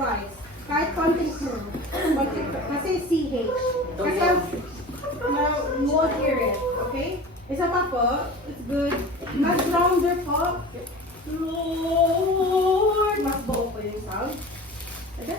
memorize. Kahit konting clue. Kasi CH. Kasi you won't hear it. Okay? Isa pa po. It's good. Mas rounder po. Lord. Mas buo po yung sound. Okay?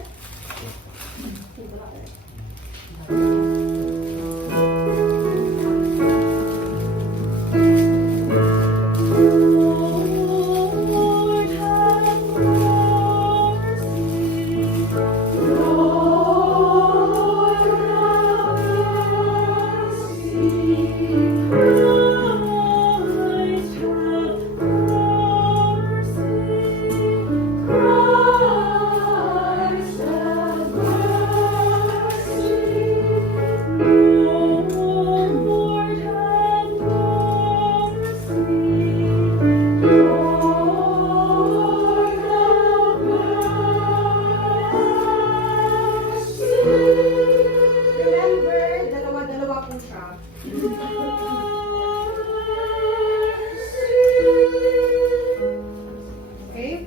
Okay?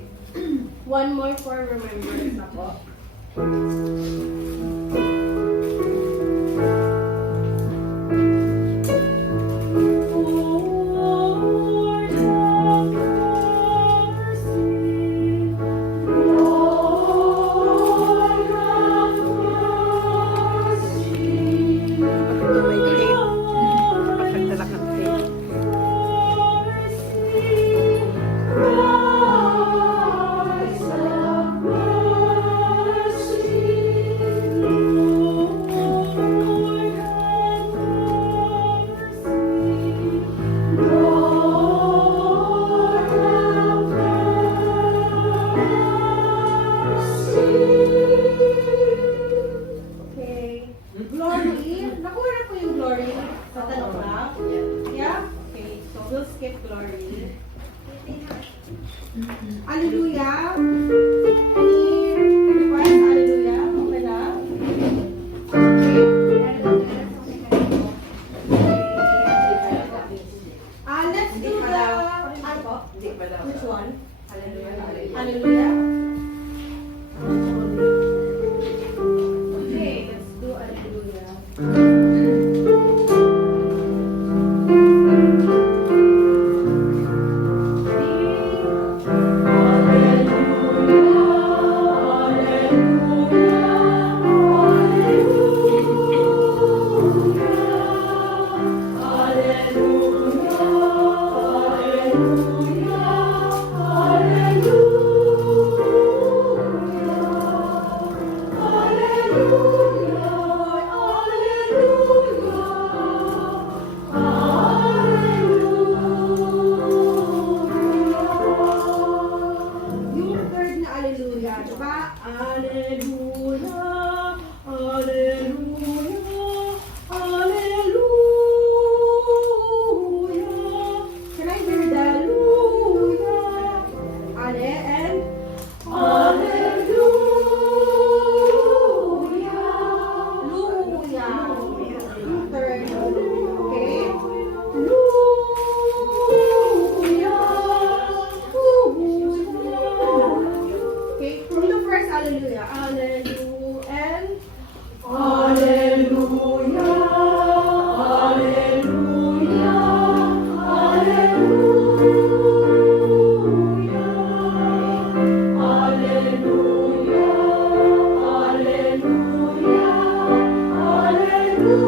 One more for remembrance na po. Glory. Nakuha na po yung glory sa tanong lang. Yeah? Okay. So, we'll skip glory. Hallelujah. Any request? Hallelujah. Okay na? Okay. Let's do the... Ano po? Which one? Hallelujah. Hallelujah. Okay, let's do Hallelujah. Yung third na Hallelujah, diba? Hallelujah, Hallelujah, Hallelujah. Can I hear the Hallelujah? Ale and Hallelujah. Hallelujah. Yung third. Okay? Okay, from the first Hallelujah. Hallelujah and Hallelujah. Hallelujah. Hallelujah. Hallelujah.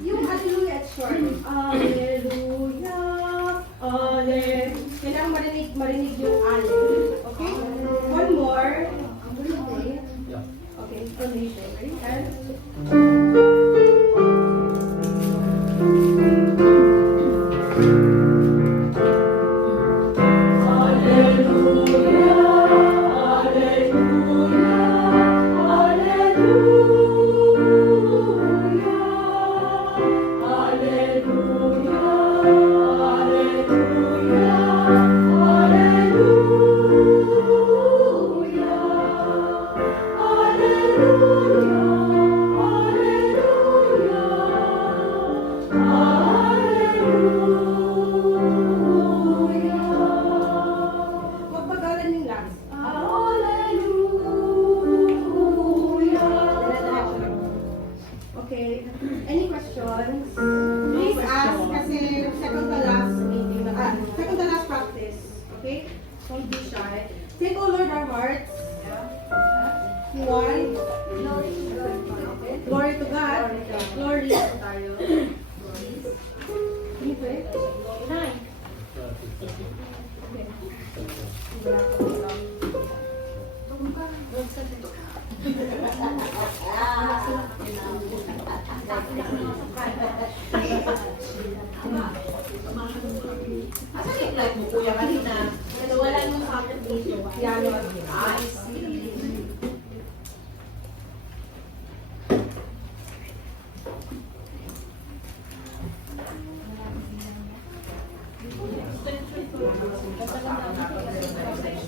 Yung Hallelujah at short. Hallelujah. Kailangan marinig yung ale. Okay? One more. Okay, intonation. Ready? And Hallelujah. okay? Don't be shy. Take, O Lord, our hearts. One. Glory to God. Glory to tayo. Okay. Nine. Asa yung light mo, kuya, kanina? Wala nang socket dito. Yan yun. I see.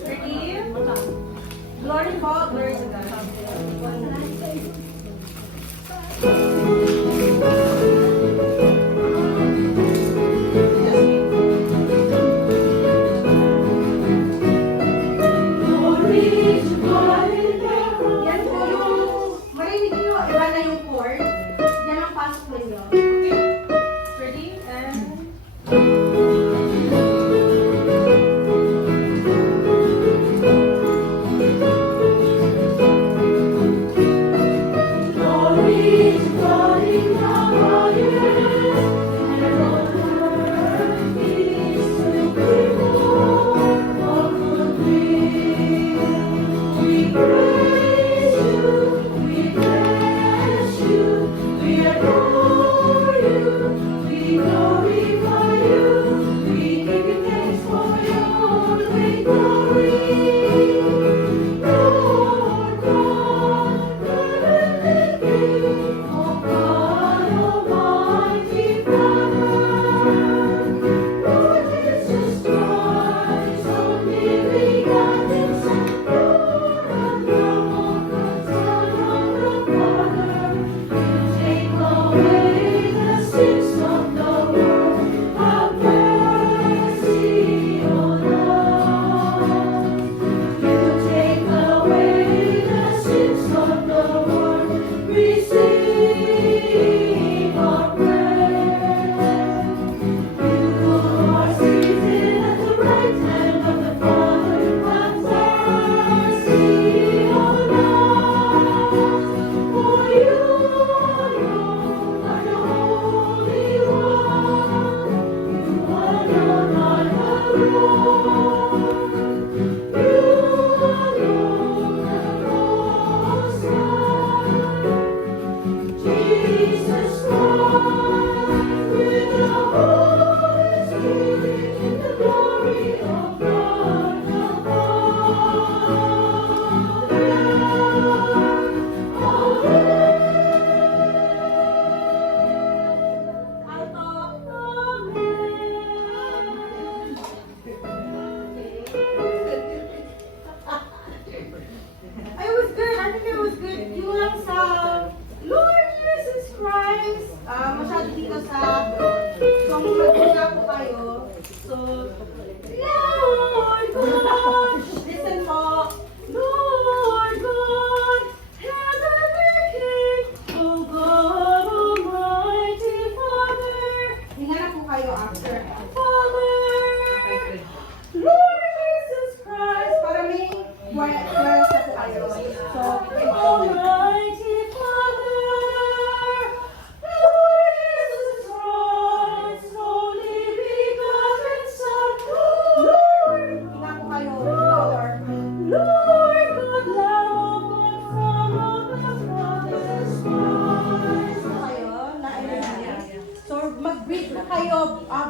Ready? Glory po. Glory to God. Yan po yung, marinig nyo, iba na yung chord. Yan ang pasok ninyo. Okay? Ready? And...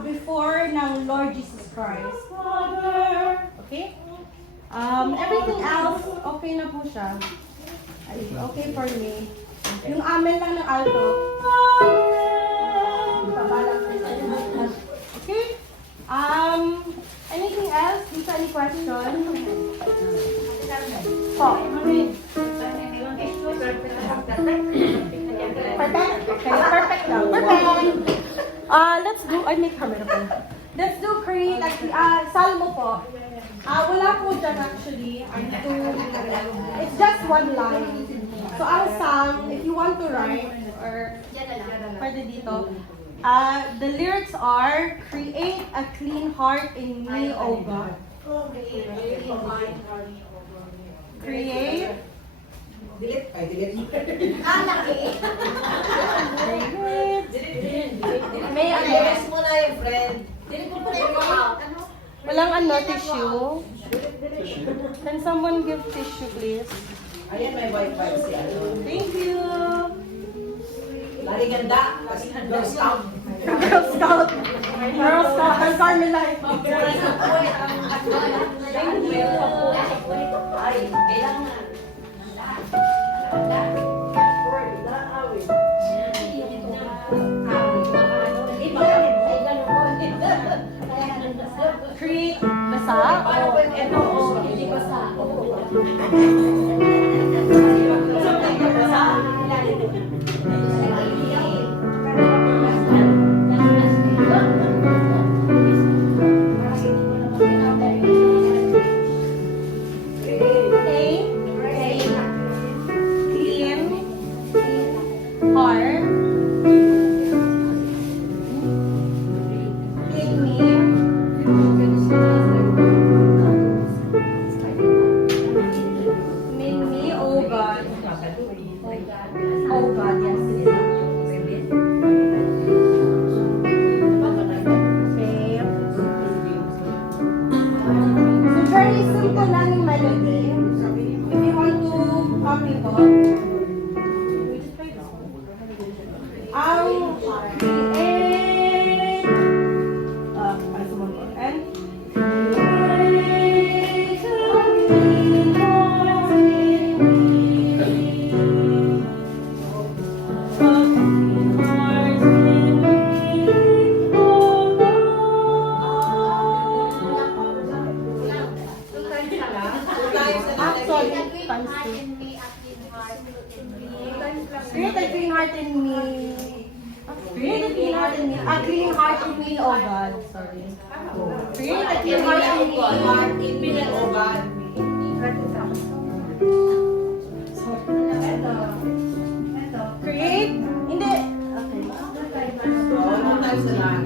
before ng Lord Jesus Christ. Okay? Everything else, okay na po siya. Okay for me. Yung amen lang ng alto. Okay? Anything else? Dito, any question? Po. Perfect? Okay, perfect lang. Perfect. Let's do, I make camera po. Let's do create, like, salmo po. Wala po dyan actually. It's just one line. So, ang psalm, if you want to write, or pwede dito, the lyrics are, create a clean heart in me, O God. Create. Delete mo. May ano? Yes mo na yung friend. Walang ano, tissue. Can someone give tissue, please? Ayan, may wifi si ano. Thank you. Lari ganda. Kasi Girl Scout. Girl Scout. Girl Scout. Ang Carmelite. Thank you. Ay, kailangan. Create basa? Hindi basa. Clean heart in me, oh God. Oh God, yes. Okay. So very simple lang yung melody. If you want to copy ko, ang create, ano sumunod? And create a clean heart in me. A clean heart in me, oh God. Actually, times two. Create a clean heart in me. Create a clean heart in me. A clean heart in me, oh God. Sorry. Create a clean heart in me. Heart in me, oh God. Create. Hindi. Okay. Two times na lang.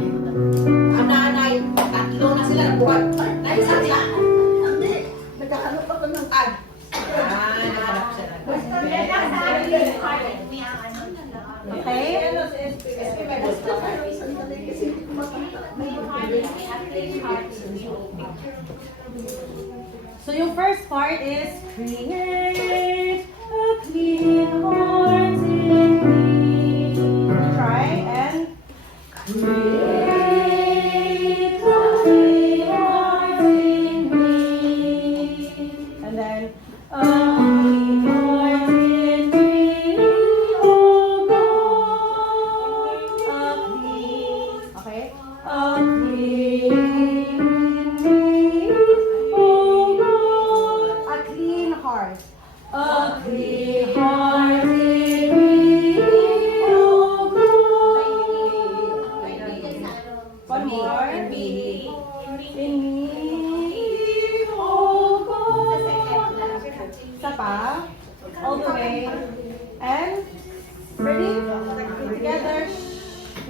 Ang nanay, tatlo na sila buhat. Ay, sabi ka. Hindi. Nagkakano pa ito ng ad. Nahanap siya na. Okay. So yung first part is create a clean heart in me. Try and create a clean heart in me. And then a clean heart in me, oh God. A clean, okay? A clean in me, oh God. A clean heart. A clean heart in me, oh God. One more. In me, oh God. Isa pa. All the way. And, ready? Together.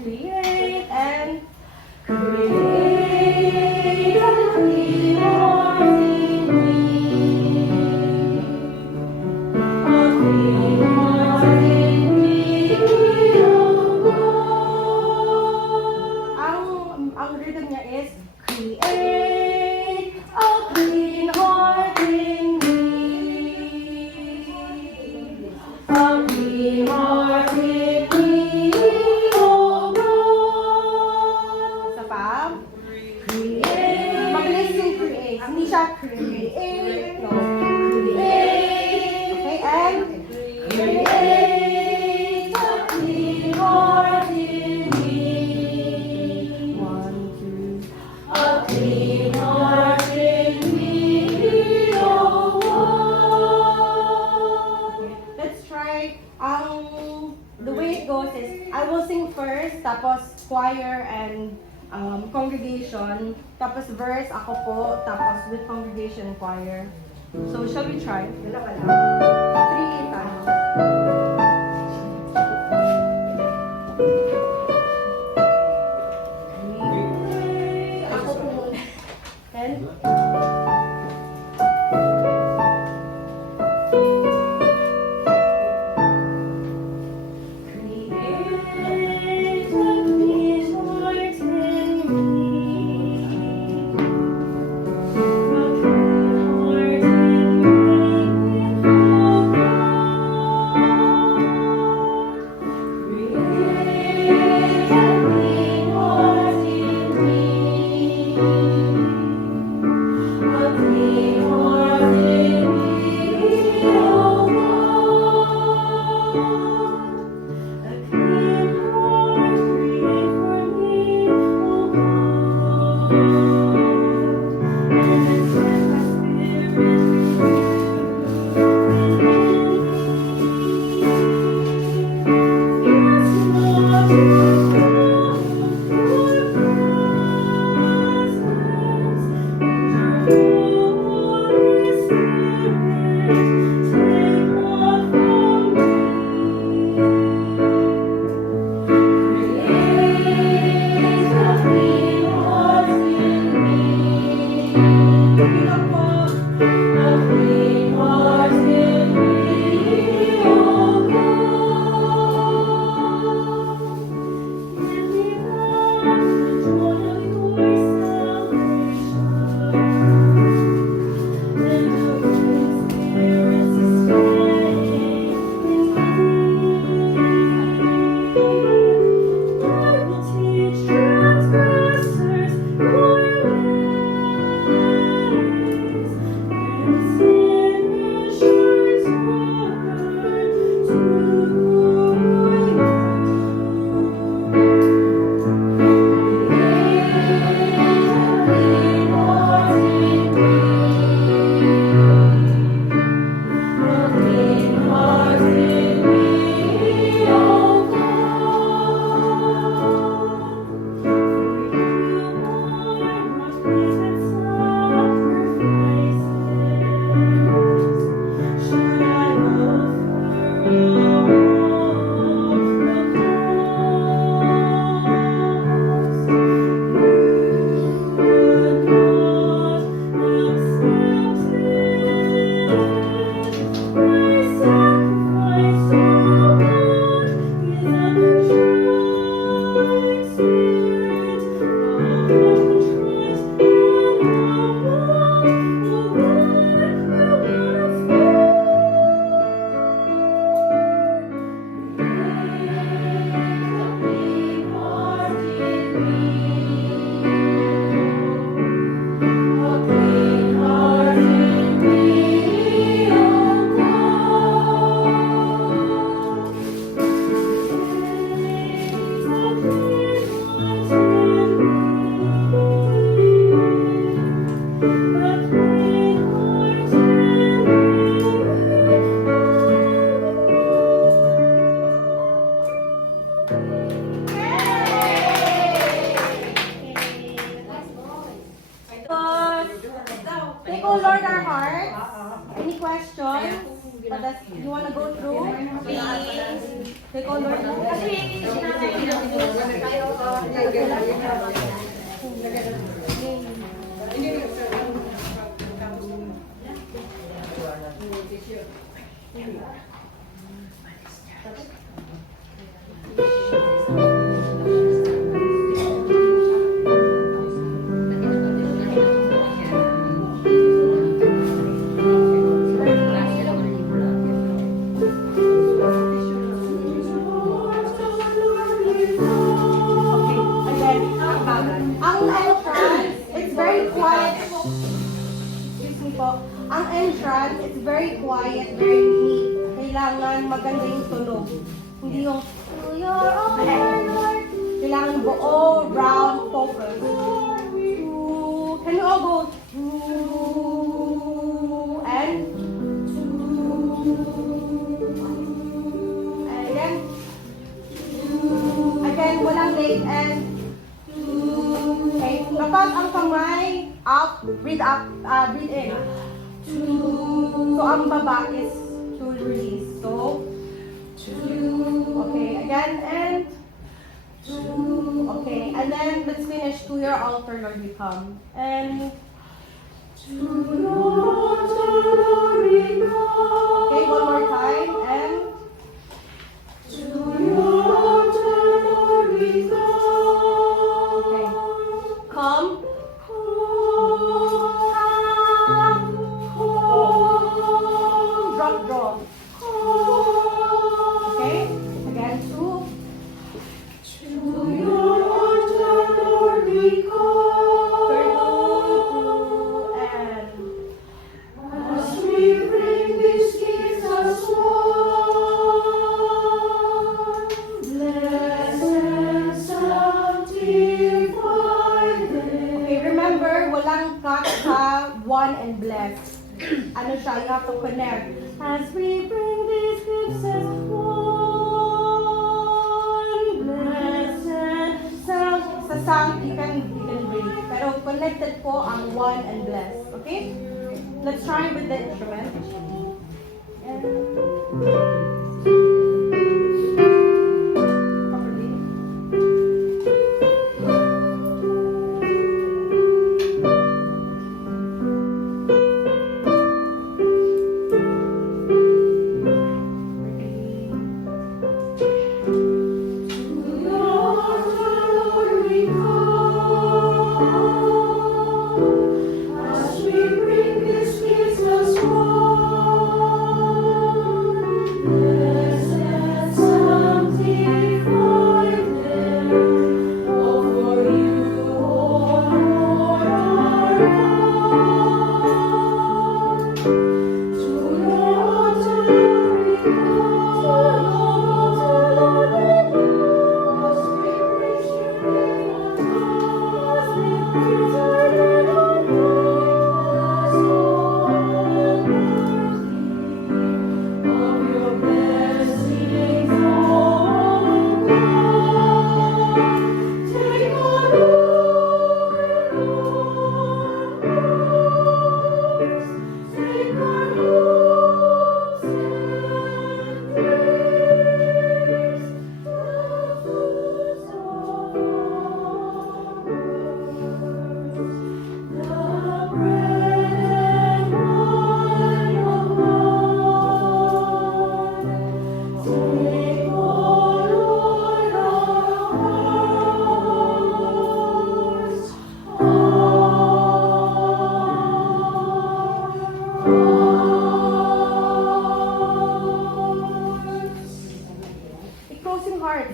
Create and create a clean heart in me. A clean heart in me, oh God. Ang rhythm niya is create a clean heart in me. A clean heart in me, oh God. Isa pa. Create. Mabilis yung create. Hindi siya create. No. Create. Okay, and create a clean heart in me. One, two. A clean heart in me, oh God. Let's try. The way it goes is I will sing first, tapos choir and congregation, tapos verse ako po, tapos with congregation and choir. So shall we try? Dalawa lang. 3 times. Ako po muna. And part? Any question? You wanna go through? The color? Kasi ang entrance, it's very quiet. Excuse me po. Ang entrance, it's very quiet, very neat. Kailangan maganda yung tunog. Hindi yung, to your own Lord. Kailangan buo, round, focus. Can you all go? And again. Again, walang late and okay. Kapag ang kamay up, breathe in. So ang baba is to release. So okay, again and okay, and then let's finish to your altar, Lord, we come. And okay, one more time and okay. Come. Drop, drop. Okay? Again, two. Okay, remember, walang cut sa one and bless. Ano siya, you have to connect. As we bring these gifts as one, blessed sound. Sa sound, you can bring. Pero connected po ang one and bless. Okay? Let's try with the instrument. Properly. Closing heart.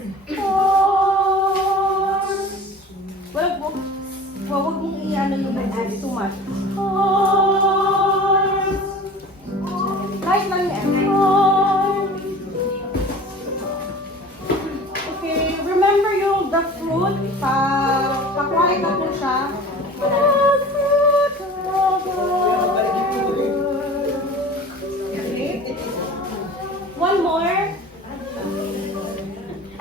Wag mong i-ano yung nag-add too much. Kahit lang yan. Okay, remember yung the fruit. Kakuhain na po siya. Okay. One more.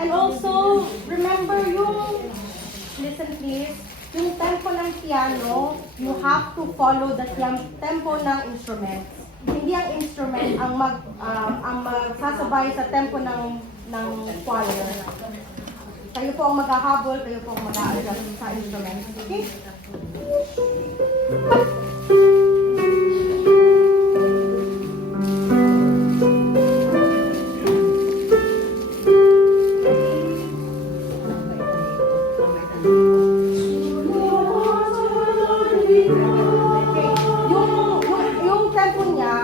And also, remember yung, listen please, yung tempo ng piano, you have to follow the tempo ng instrument. Hindi ang instrument ang magsasabay sa tempo ng choir. Kayo po ang maghahabol, kayo po ang mag-a-adjust sa instrument. Okay? Yung tempo niya,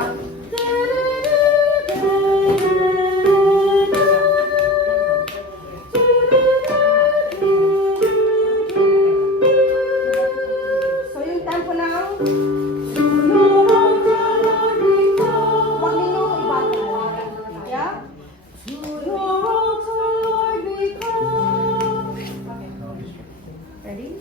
so yung tempo ng wag ninyo ibagal. Yeah? Ready?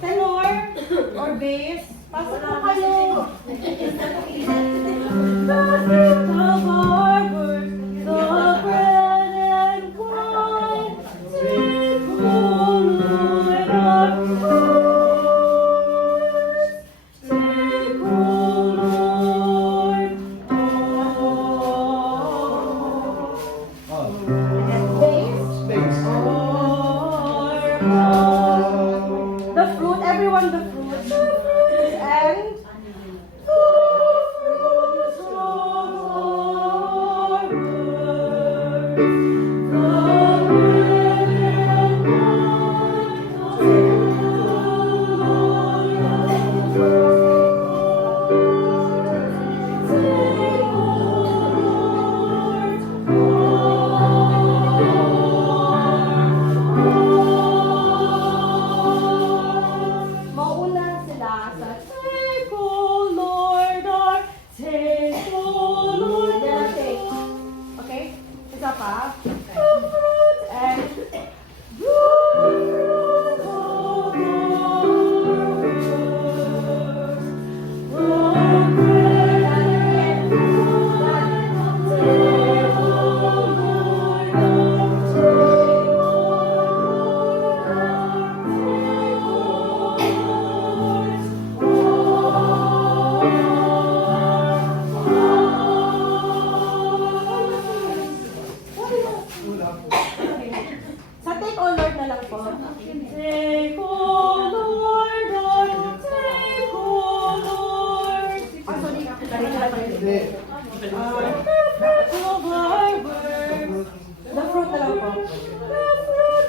Tenor or bass, pasok po kayo. The fruit, everyone the fruit. And mauna sila sa Take, O Lord, our take, O Lord. Yan ang take. Okay? Isa pa. And sa Take, O Lord na lang po. Take, O Lord, our take, O Lord. Ah, sorry. The fruit na lang po.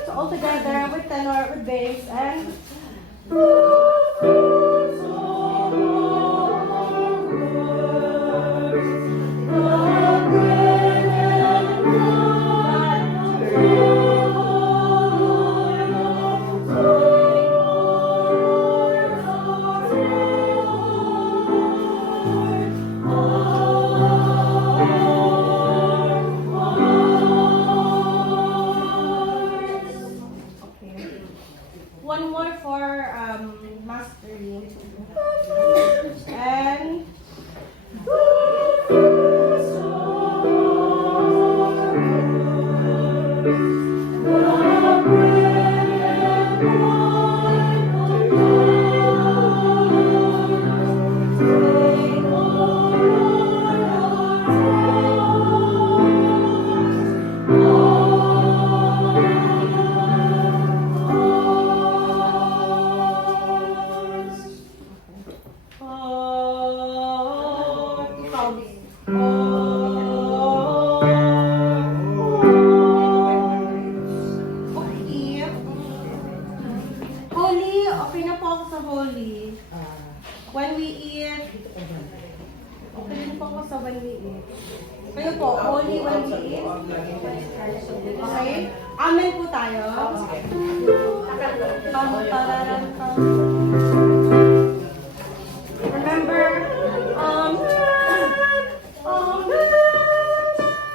So all together with tenor, with bass, and one more for mastery. And holy, okay na po ako sa holy. When we eat, okay din po ako sa when we eat. Kayo po, holy when we eat. Okay? Amen po tayo. Remember,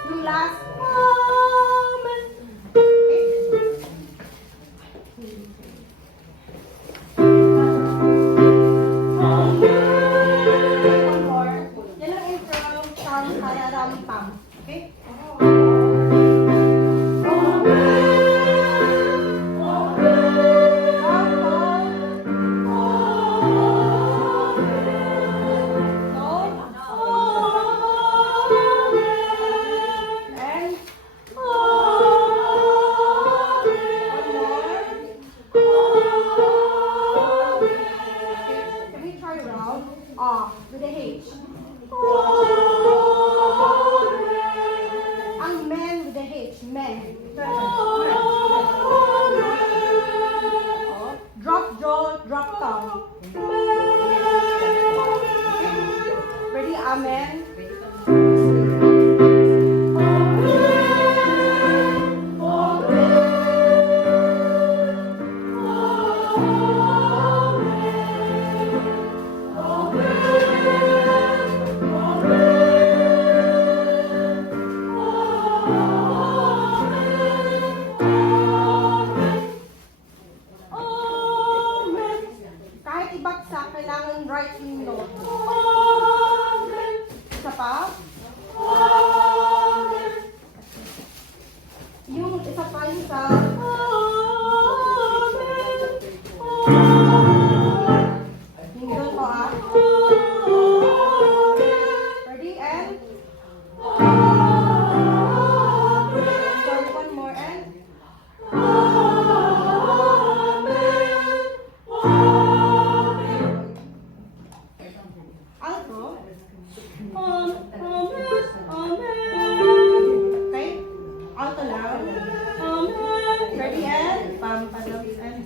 yung last, amen. One more. Yan ang intro from Pararampam. Okay? Can we try round? With a H. Ang men with a H. Men. Drop jaw, drop tongue. Ready? Amen. Kahit ibagsak, kailangan right yung note. Isa pa. Yung isa pa yung sa yung doon ko Ready? And sorry, one more and alto. Okay? Alto lang. Ready and pampalabs and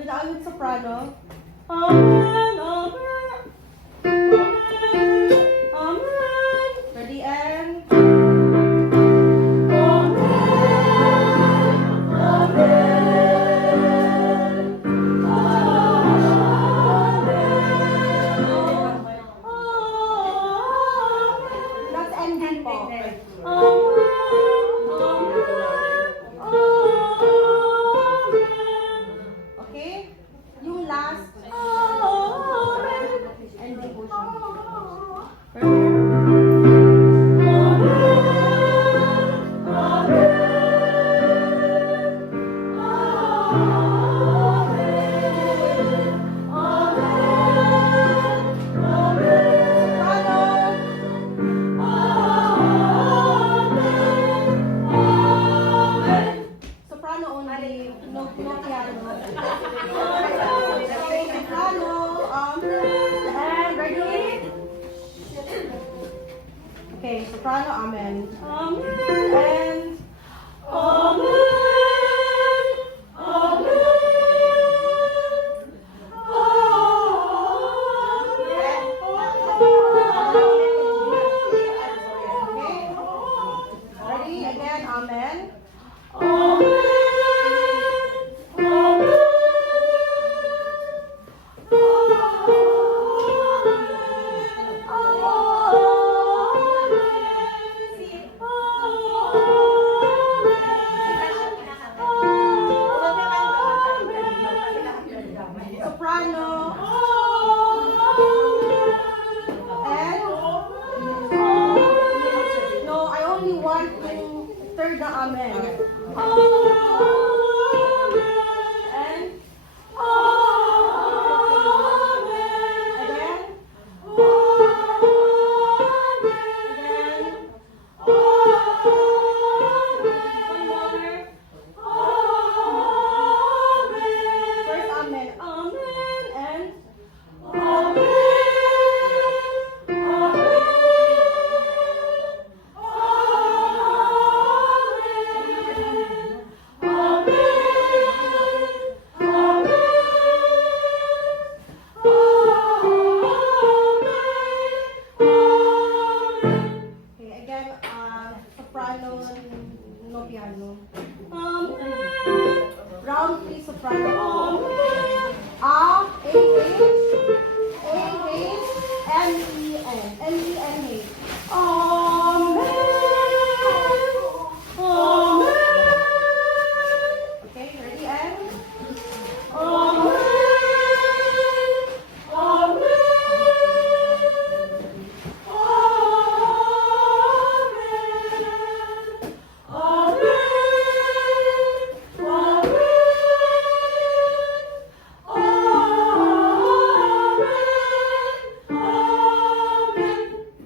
with soprano. Amen, amen. Amen. Ready and that's ending po. Okay? Yung last, ending po siya. Soprano only, no piano. Soprano, and ready? Okay, soprano, amen. Amen, and amen. Okay? after the amen. Okay. Amen. And amen. Again. Again. One more. First amen. Amen. And okay, again, soprano, no piano. Amen. Round three soprano. Amen. A, H, M-E-N. M-E-N-H. Amen. Amen. Okay, ready, and? Amen. Amen.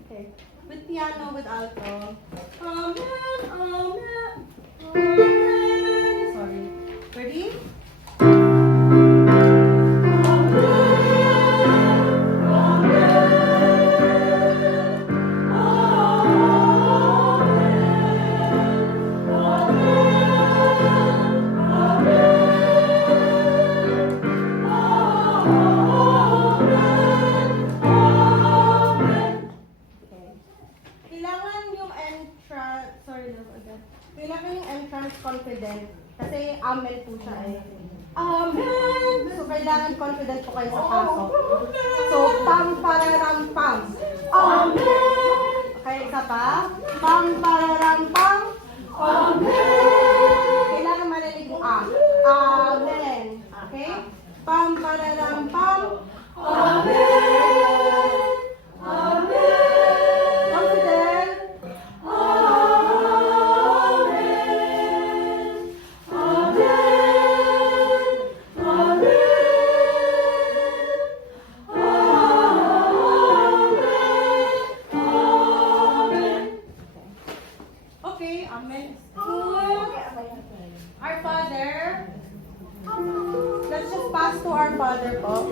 Okay, with piano, with alto. Amen, amen, amen. Sorry. Ready? Kailangan yung entrance, sorry lang agad. Kailangan yung entrance confident. Kasi amen po siya eh. Amen! So kailangan confident po kayo sa pasok. So, pam pararam pam. Amen! Okay, isa pa. Pam pararam pam. Amen! Kailangan marinig yung A. Amen. Okay? Pam pararam pam. Amen! Amen! Confident. Amen. Amen. Amen. Okay, amen. Our Father. Let's just pass to our Father po.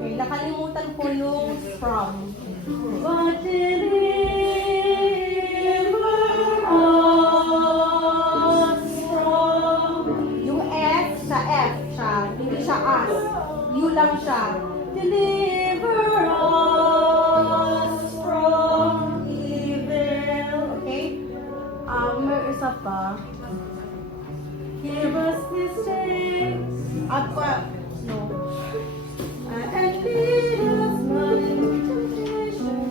Okay, nakalimutan po yung from. But deliver us from. Yung F sa F siya, hindi siya us. U lang siya. Deliver us from evil. Okay? May isa pa. Give us this day. No. And lead us not into temptation.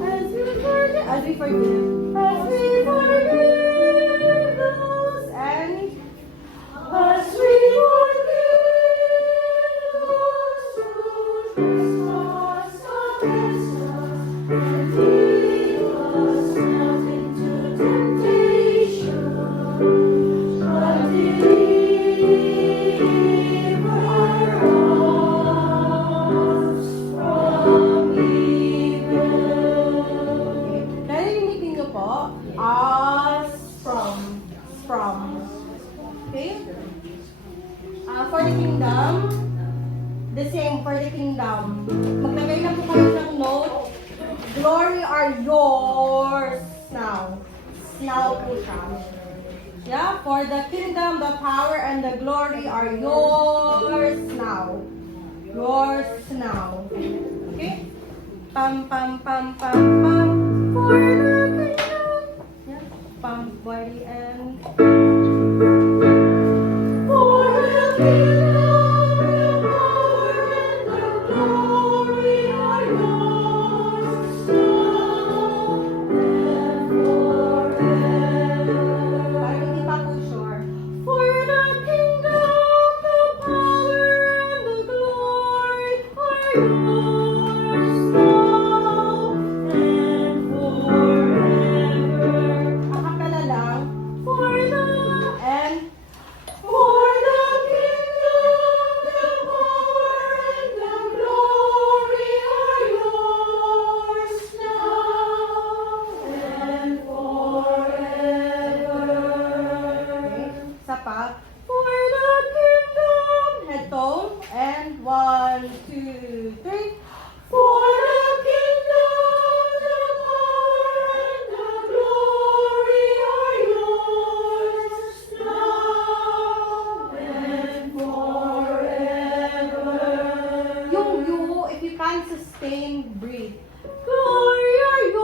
As we forgive. As we forgive. Naririnig niyo po? Us from. Okay? For the kingdom, the same for the kingdom. Maglagay na po kayo ng note. Glory are yours now. Now po siya. Yeah, for the kingdom, the power, and the glory are yours now. Yours now. Okay? Pam, pam, pam, pam, pam. For the kingdom. Yeah. Pam, body, and... For the kingdom, the power, and the glory are yours now and forever. Parang hindi pa po sure. For the kingdom, the power, and the glory are yours now and forever. Akapela lang. For the and for the kingdom, the power, and the glory are yours now and forever. Okay, isa pa. For the kingdom, head tone, and 1, 2, 3. For the kingdom, the power, and the glory are yours now and forever. Yung you, if you can't sustain, breathe. Glory are yours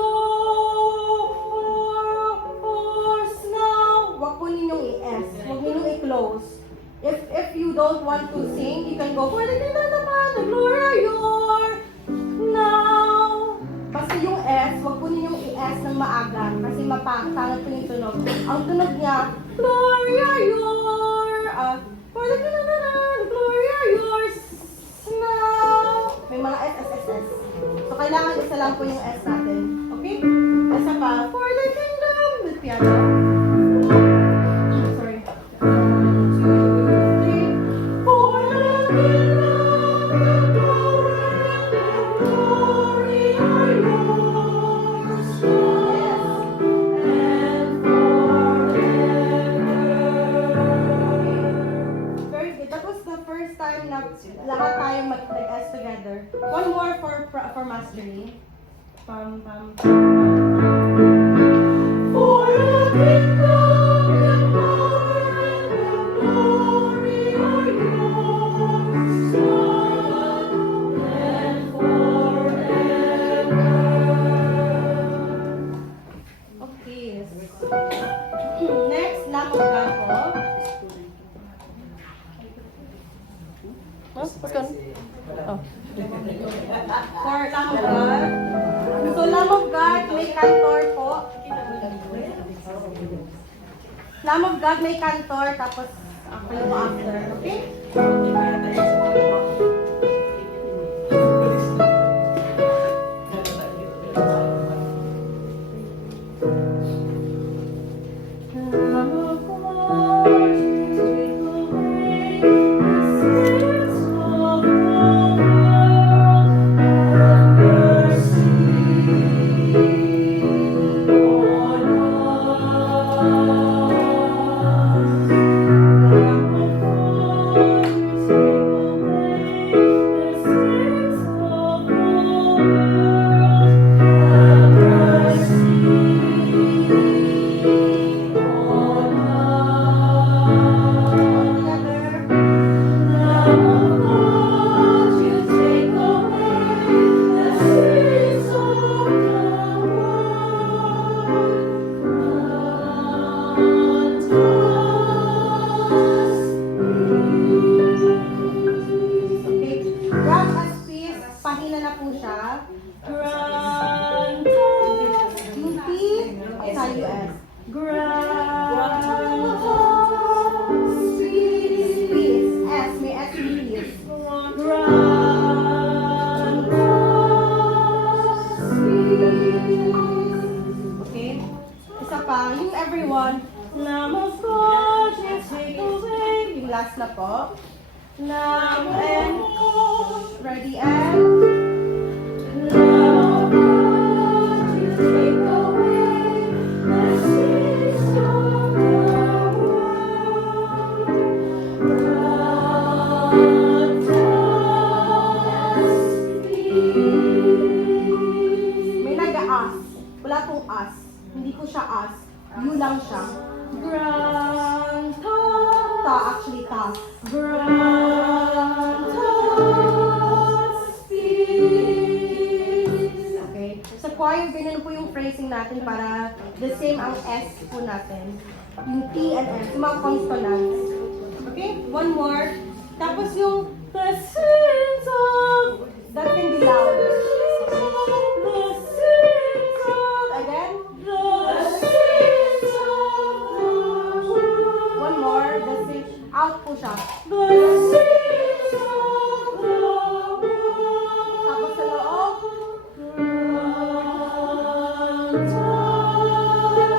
now. Wag po ninyong i-S. Wag ninyong i-close. If you don't want to sing, you can go for the kingdom, the glory are yours now. Basta yung S, wag po ninyong i-S ng maaga kasi mapangit po yung tunog. Ang tunog niya, glory are yours. For the kingdom, the glory are yours now. May mga S, S, S, S. So, kailangan isa lang po yung S natin. Okay? Isa pa. For the kingdom, with piano. Sorry. 1, 2, 3. For the kingdom, the power, and the glory are yours now and forever. Very good. That was the first time na lahat tayo mag-S together. One more for mastery. Pam, pam, pam, pam, pam. For the kingdom, the power, and the glory are yours now and forever. Okay. Next, Lamb of God po. What's going? Oh. For Lamb of God. So, Lamb of God, may cantor po. Lamb of God, may cantor, tapos ako po after. Okay? Lamb of God, you take away the sins of the world. Have mercy on us. Lamb of God, you take away the sins of the world. Have mercy on us. Lamb of God, you take away the sins of the world. Okay, grant us peace. Pahina na po siya. Grant us peace. Sa US. Grant us peace. Peace. S. May S peace. Grant us peace. Okay? Isa pa, yung everyone. Lamb of God, you take away. Yung last na po. Lamb and ready and Lamb of God, you take away the sins of the world. May nag-a-as. Wala pong as. Hindi ko siya as. You lang siya. Grant us. Ta, actually ta. Grant us peace. Okay? Sa choir, ganyan po yung phrasing natin para the same ang S po natin. Yung T and S, yung mga consonants. Okay? One more. Tapos yung the sins of, that can be loud. The sins of, again, the sins of, one more, the sins, out po siya. The sins of the world. Tapos sa loob, grant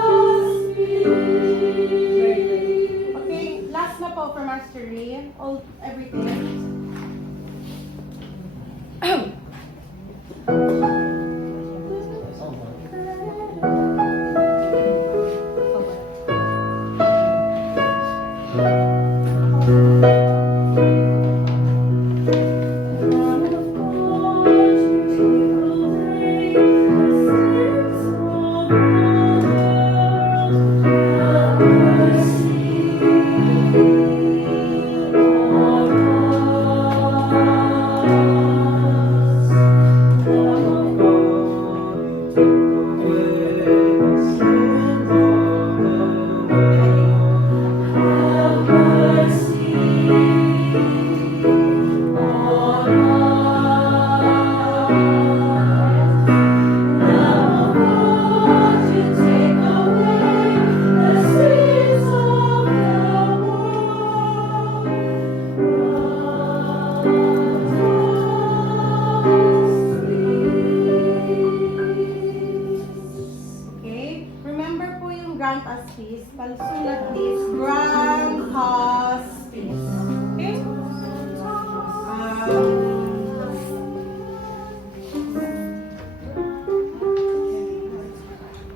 us peace. Okay, last na po for mastery, all, everything. Grant us peace. Palsulat this. Grant us peace. Okay?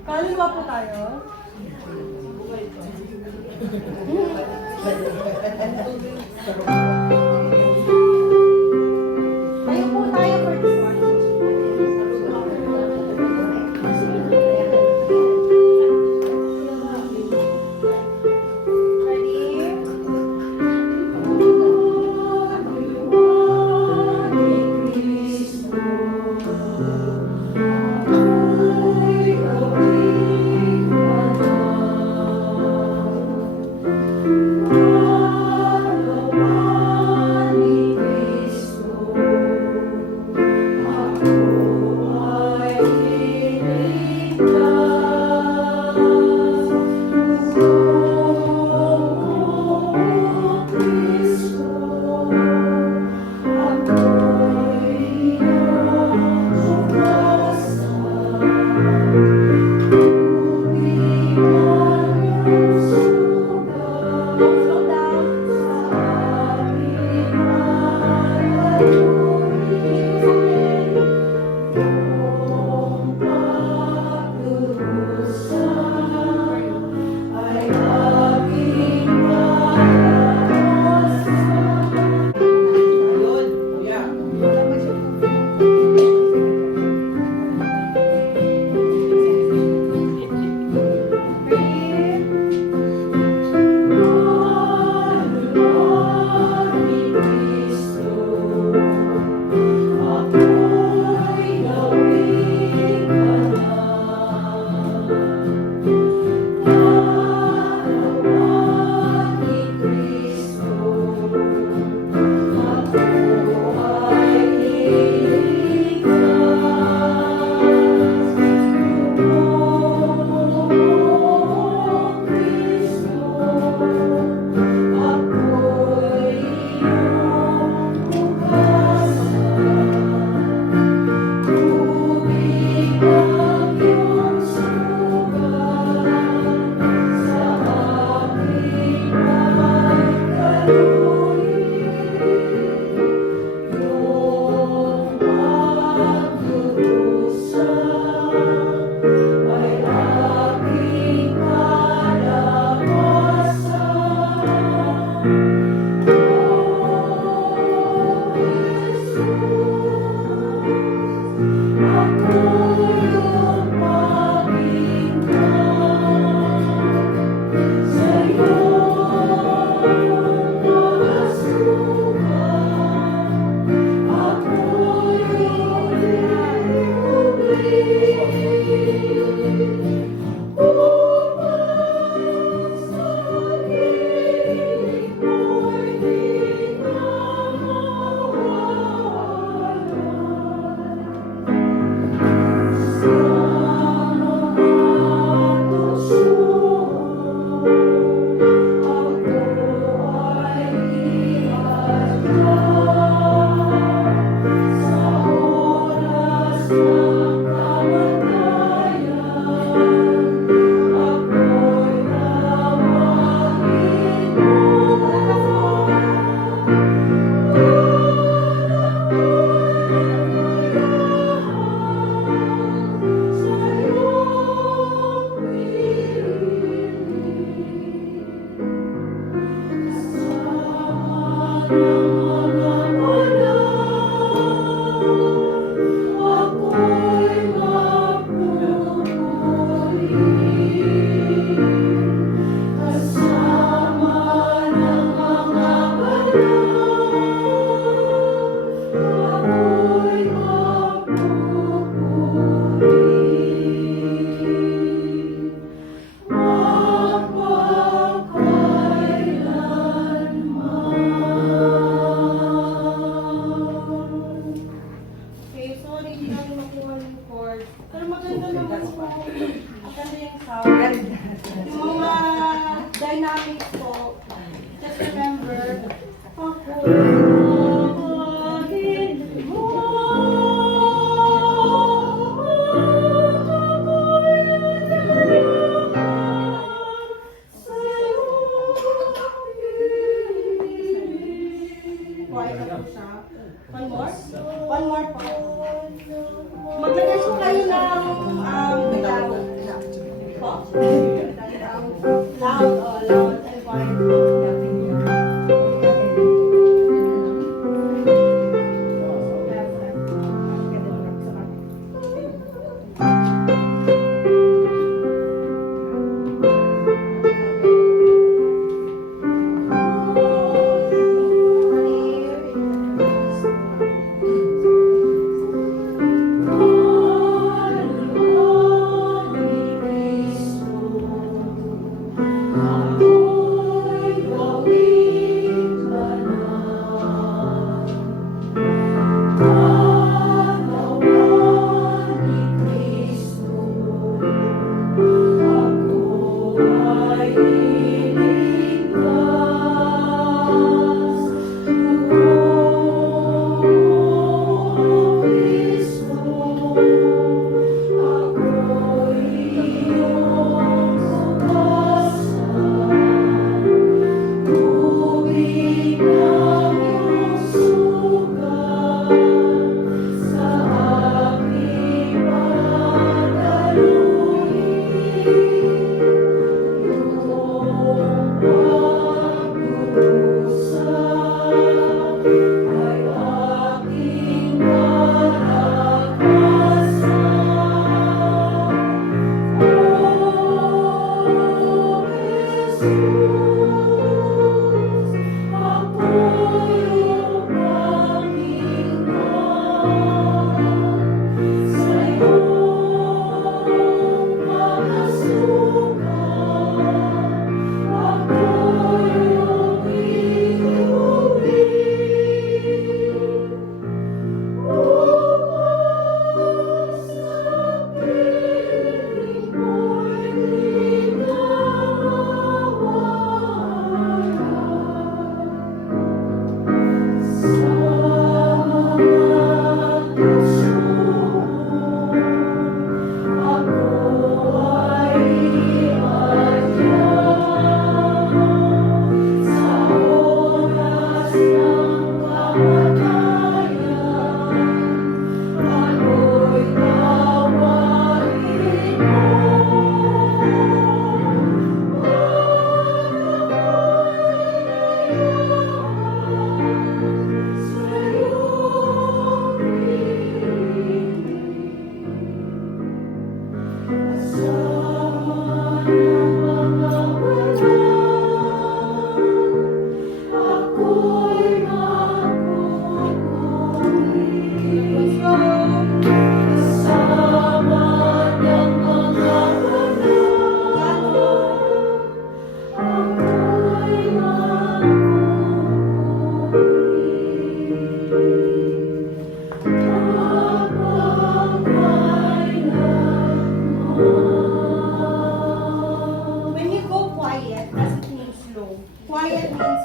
Kaluluwa po tayo. Tayo po tayo for this one. Pero maganda naman po. Maganda yung sound. Yung mga dynamics po, just remember, ako magiging mo. Quiet na po siya. One more? One more po. Maglagay po kayo ng ilaw. Po? Loud, loud and quiet.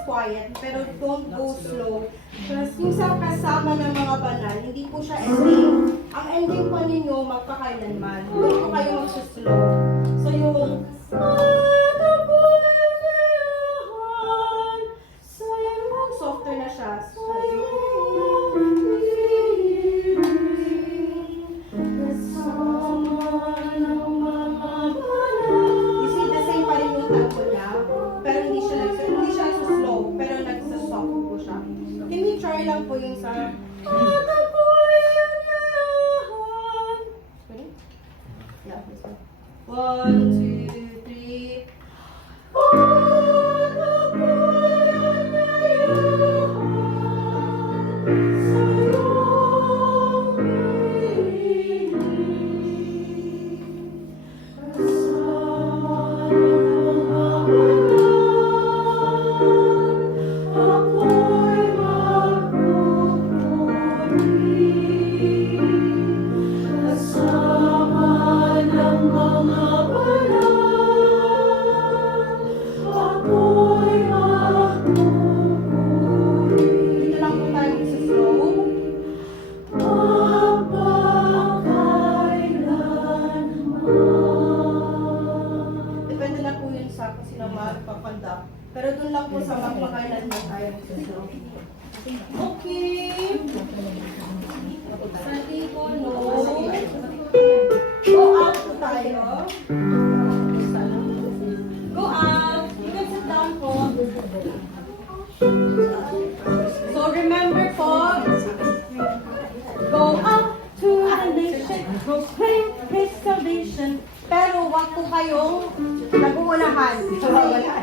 quiet, pero don't go slow. Kasi yung sa kasama ng mga banal, hindi po siya ending. Ang ending po ninyo, magpakailanman. Doon po kayo magsuslow. So yung softer na siya. You see, the same pa rin yung tempo niya. Pero hindi siya slow, pero nagsasoft po siya. Can we try lang po yung sa yeah, this one. 1, 2, 3. Sama Pero dun lang po sa magpakailan mo tayo. Okay. Sa table, no. Go out po tayo. Go out. You can sit down po. So remember po, go out to the nation, proclaim His salvation. Pero wag po kayong nag-uunahan.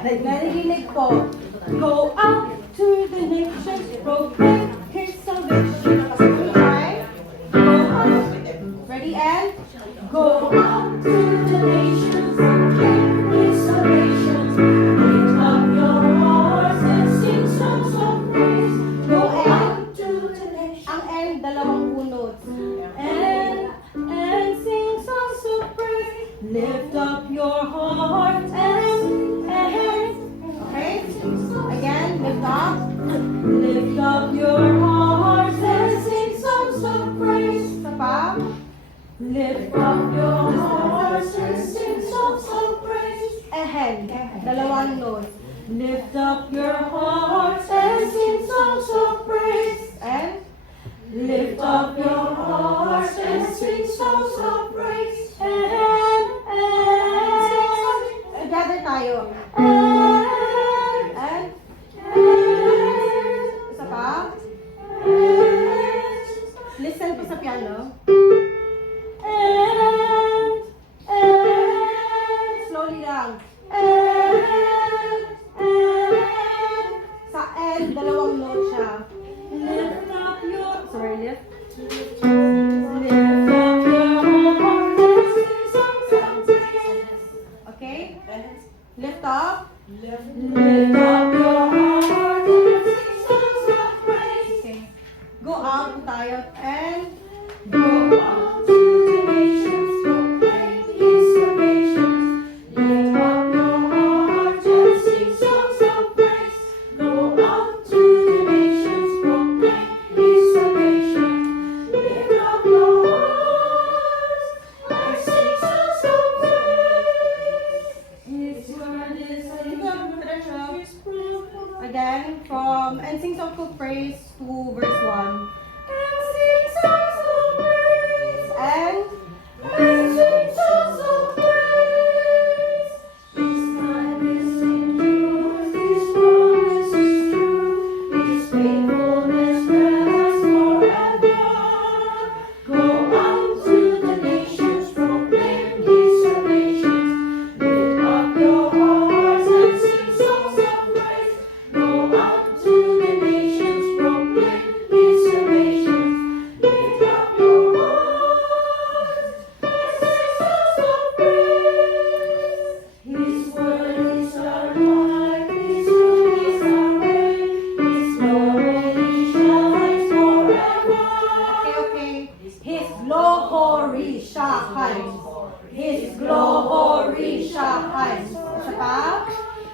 Narinig po. Go out to the nations, proclaim His salvation. Okay? Go out. Ready and go out to the nations, proclaim His salvation. Lift up your voice and sing songs of praise. Go out to the nations. Ang end, dalawang punot. And sing songs of praise. Lift up your heart and okay? Again, lift up. Lift up your heart and sing songs of praise. Isa pa. Lift up your heart and sing songs of praise. Ahead. Dalawang notes. Lift up your heart and sing songs of praise. And lift up your heart and sing songs of praise. And gather tayo. And isa pa. Listen po sa piano. And slowly lang. Sa end, dalawang note siya. Lift up your, sorry, lift. Lift up your heart and sing songs of praise. Okay? Lift up. Lift up your heart and sing songs of praise. Okay. Go out tayo and go out to the nations, proclaim His salvation. Lift up your heart and sing songs of praise. Go out to the nations, proclaim His salvation. Lift up your heart and sing songs of praise. His word is again from and sing songs of praise to verse 1. And sing songs of praise and sing songs of praise. His time is endures, His promise is true, His faithfulness lasts forever. Go out to the nations, proclaim His salvation. Lift up your hearts and sing songs of praise. Go out to the nations, proclaim His salvation. Lift up your hearts and sing songs of praise. His word is our light, His truth is our way, His glory shines forever. Okay. His glory shines. His glory shines. Isa pa?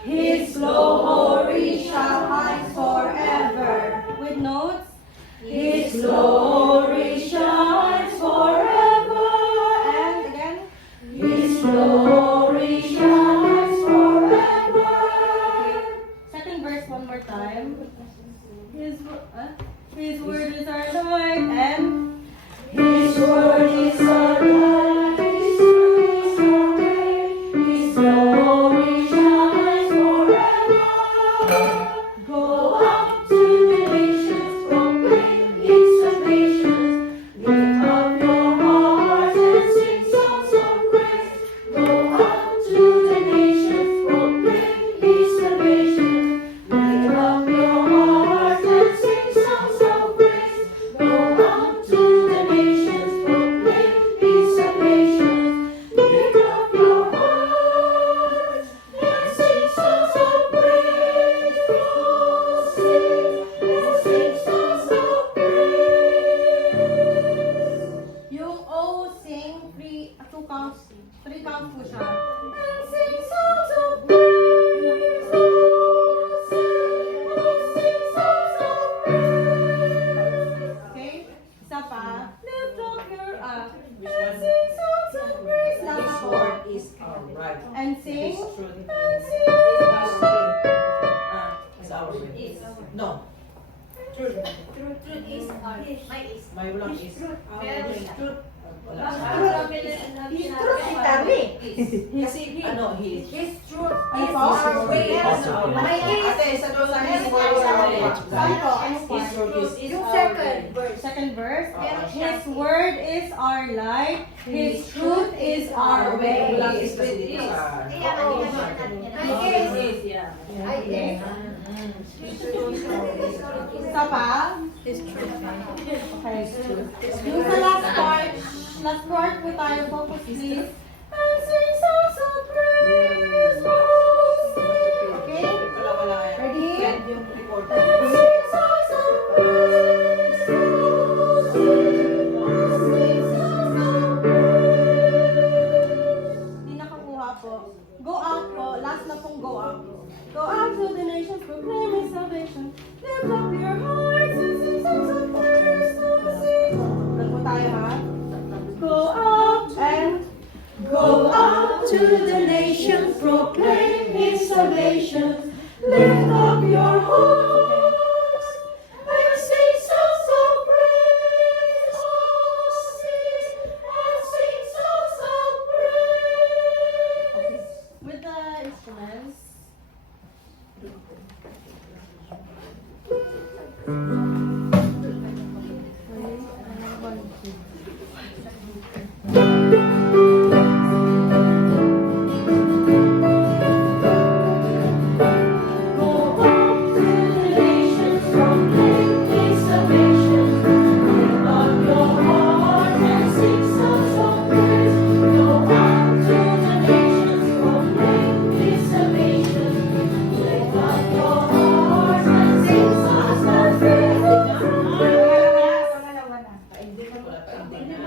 His glory shines forever. With notes. His glory shines forever. And again. His glory shines forever. Okay. Second verse one more time. His word is our light and His word is our light. His truth is our way. His glory shines forever. Go out to the nations, proclaim His salvation. Lift up your hearts and sing songs of praise. Go out to the nations, proclaim His salvation. Lift up your hearts and sing songs of praise. Go out to the nations, proclaim His salvation. Lift up your hearts and sing songs of praise. Oh, sing and sing songs of praise. Yung O, sing, two counts, three counts po siya. And sing songs of praise. Oh, sing songs of praise. Okay? Isa pa. Lift up your and sing songs of praise. Last His four. word is our right. And sing. His truth And sing. is, may is. May walang is. Meron Is siya. truth. Wala. His truth si Tari. Kasi ano, his. His truth Ano is po? our way. Positive. May is. Ate, sa doon sa his Yes, word sa yes, Saan po? Ano po? His truth is Yung our second way. verse. Second verse. Meron siya. His word is our light. His truth is our way. Walang is kasi dito sa... Kaya nakita natin yan. May is. Ay, is. Isa pa? Okay. Yung sa last part po tayo, focus please. And sing songs of praise. Okay? Wala. Ready? Send yung record. And sing songs of praise. Sing songs of praise. Di nakakuha po. Go out po. Last na pong go out. Go out to the nations, proclaim His salvation. Lift up your hearts and sing songs of praise. Doon po tayo ha. Go out and go out to the nations, proclaim His salvation. Lift up your hearts and sing songs of praise. And sing songs of praise. With the instruments.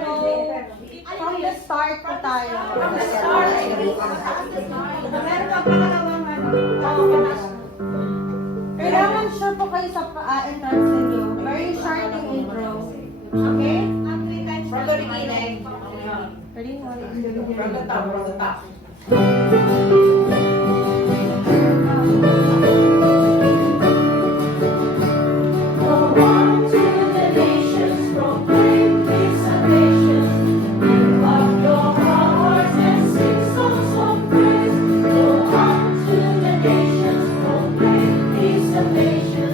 From the start po tayo. From the start. Meron pa pangalawang Kailangan sure po kayo sa entrance ninyo. Very short yung intro. Okay? From the beginning. Ready? From the top, from the top. Go on to the nations, proclaim His salvation. Lift up your hearts and sing songs of praise. Go on to the nations, proclaim His salvation.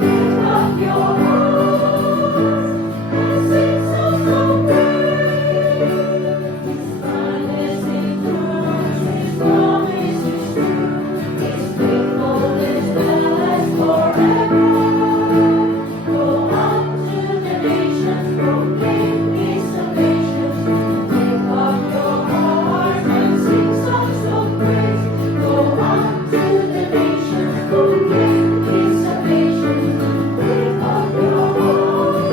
Lift up your hearts and sing songs of praise. His kindness endures, His promise is true. His faithfulness lasts forever. Go out to the nations, proclaim His salvation. Lift up your hearts and sing songs of praise. Go out to the nations, proclaim His salvation. Lift up your hearts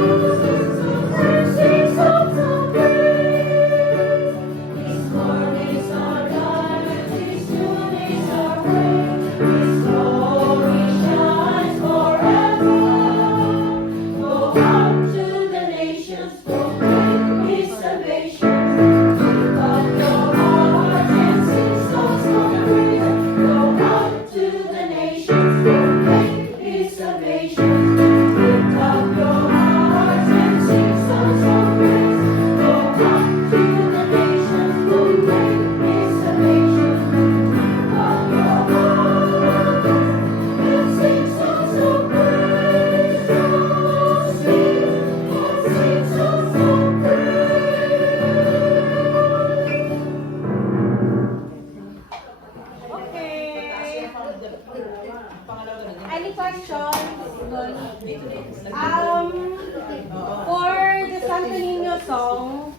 and sing songs of praise. His word is our life, His tune is our way. His glory shines forever. Go out to the nations, proclaim His salvation. Lift up your hearts and sing songs of praise. Go out to the nations, proclaim His salvation. Lift up your hearts and sing songs of praise. Go out to the nations, proclaim His salvation. Lift up your hearts and sing songs of praise. Sing songs of praise. Okay. Any questions? For the Santo Niño song,